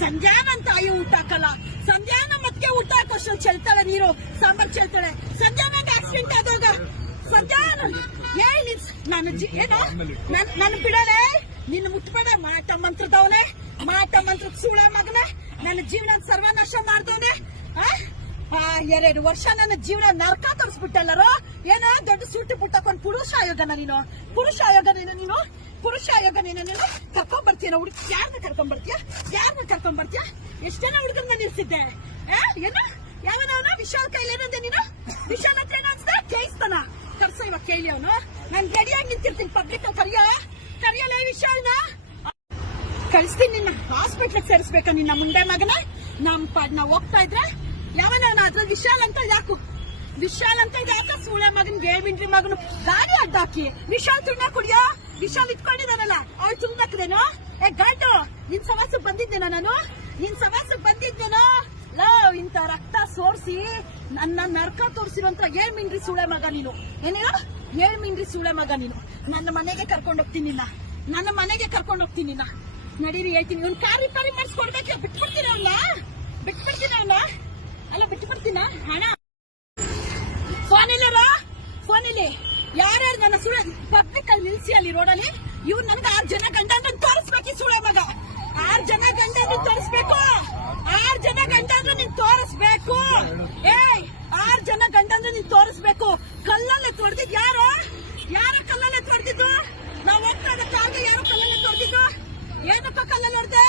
ಸಂಜಾನಂತ ತಾಯಿ ಊಟ ಹಾಕಲ್ಲ. ಸಂಜಾನ ಮತ್ತೆ ಊಟ ಹಾಕೋಷ್ಟು ಚೆಲ್ತಾಳೆ ನೀರು ಸಾಂಬಾರ್ ಚೆಲ್ತಾಳೆ. ಸಂಜಾನಂಗೆ ಆಕ್ಸಿಡೆಂಟ್ ಆದಾಗ ಸಂಜಾನ ಏನು ನನ್ನ ಬಿಡೋಣ, ನಿನ್ನ ಮುಟ್ಬೇಡ. ಮಾಟ ಮಂತ್ರದವನೇ, ಮಾಟ ಮಂತ್ರದ ಸುಳ ಮಗನೇ, ನನ್ನ ಜೀವನ ಸರ್ವನಾಶ ಮಾಡ್ದವನೆ. 2 ವರ್ಷ ನನ್ನ ಜೀವನ ನರಕ ತೋರಿಸ್ಬಿಟ್ಟಲ್ಲರೋ. ಏನೋ ದೊಡ್ಡ ಸೂಟಿ ಪುಟ್ಟಕೊಂಡು ಪುರುಷ ಆಯೋಗನ ನೀನು, ಪುರುಷ ಆಯೋಗ ನೀನು, ಪುರುಷ ಆಯೋಗ ನೀನು ಕರ್ಕೊಂಡ್ ಬರ್ತೀಯ. ಹುಡುಗಿ ಯಾರನ್ನ ಕರ್ಕೊಂಡ್ ಬರ್ತೀಯ, ಯಾರನ್ನ ಕರ್ಕೊಂಡ್ ಬರ್ತೀಯ? ಎಷ್ಟೇನ ಹುಡುಗನ್ನ ನಿಲ್ಸಿದ್ದೆ. ಏನು ಯಾವನವನ ವಿಶಾಲ್ ಕೈಲಿ ಏನಂದೆ ನೀನು? ವಿಶಾಲ್ ಹತ್ರ ಏನು ಅನ್ಸ್ದೆ? ಕೇಳಿಸ್ತಾನ ಕರ್ಸ ಇವಾಗ ಕೇಳಿ ಅವನು. ನಾನು ರೆಡಿಯಾಗಿ ನಿಂತಿರ್ತೀನಿ ಪಬ್ಲಿಕ್ ಕರಿಯಲ್ಲ ಈ ವಿಶಾಲ್ನ. ಕಳಿಸ್ತೀನಿ ನಿನ್ನ ಹಾಸ್ಪಿಟ್ಲಿಗೆ ಸೇರಿಸ್ಬೇಕಾ ನಿನ್ನ ಮುಂದೆ ಮಗನ. ನಾವು ಹೋಗ್ತಾ ಇದ್ರೆ ಯಾವನವನ ಅದ್ರ ವಿಶಾಲ್ ಅಂತ ಯಾಕು, ವಿಶಾಲ್ ಅಂತ ಯಾಕ ಸೂಳೆ ಮಗನ್ ಗೇಮಿಂಡ್ರಿ ಮಗನು ಗಾಡಿ ಅಡ್ಡಾಕಿ ವಿಶಾಲ್ ತುಣ್ಣ ಕುಡಿಯೋ. ವಿಶಾಲ್ ಇಟ್ಕೊಂಡಿದ್ದಾನಲ್ಲ ಅವಳು ತುಣ್ಣಕ್ದೇನೋ. ಗಂಡು ನಿನ್ ಸವಾಸಕ್ಕೆ ಬಂದಿದ್ದೇನೋ ನಾನು, ನಿನ್ ಸವಾಸಕ್ಕೆ ಬಂದಿದ್ದೇನೋ. ಇಂತ ರಕ್ತ ಸೋರ್ಸಿ ನನ್ನ ನರ್ಕ ತೋರಿಸಿರುವಂತ 7 ಮಿಂಡ್ರಿ ಸೂಳೆ ಮಗ ನೀನು. ಏನೇನೋ 7 ಮಿಂಡ್ರಿ ಸೂಳೆ ಮಗ ನೀನು. ನನ್ನ ಮನೆಗೆ ಕರ್ಕೊಂಡು ಹೋಗ್ತೀನಿ, ನನ್ನ ಮನೆಗೆ ಕರ್ಕೊಂಡು ಹೋಗ್ತೀನಿ. ನಡೀರಿ ಹೇಳ್ತೀನಿ. ಒಂದು ಕಾರ್ ರಿಪೇರಿ ಮಾಡಿಸ್ಕೊಡ್ಬೇಕು. ಬಿಟ್ಬಿಡ್ತೀನಿ ಅವನ್ನ, ಬಿಟ್ಬಿಡ್ತೀನಿ ಅವನ್ನ. ಅಲ್ಲ ಬಿಟ್ಬಿಡ್ತೀನ ಹಣ. ಫೋನ್ ಇಲ್ಲರ, ಫೋನ್ ಇಲ್ಲಿ. ಯಾರ್ಯಾರು ನನ್ನ ಸುಳ್ಳ ಪಬ್ಲಿಕ್ ಅಲ್ಲಿ ನಿಲ್ಸಿ ಅಲ್ಲಿ ರೋಡಲ್ಲಿ ಇವ್ರು ನನ್ಗೆ 6 ಜನ ಗಂಡ ತೋರಿಸ್ಬೇಕು. ಸುಳ್ಳ ಮಗ 6 ಜನ ಗಂಡ ತೋರಿಸ್ಬೇಕು. 6 ಜನ ಗಂಡ ನೀನ್ ತೋರಿಸ್ಬೇಕು. 6 ಜನ ಗಂಡ ನೀನ್ ತೋರಿಸ್ಬೇಕು. ಕಲ್ಲಲ್ಲೇ ತೊಡ್ದಿದ್ ಯಾರು ಕಲ್ಲಲ್ಲೇ ತೊಡ್ದಿದ್ದು? ನಾವ್ ಹೋಗ್ತಾ ಇದ್ದ ಕಾರ್ಗೆ ಯಾರು ಕಲ್ಲಲ್ಲೇ ತೊಡ್ದಿದ್ದು? ಏನಪ್ಪ ಕಲ್ಲಲ್ಲಿ ಹೊಡ್ದೆ?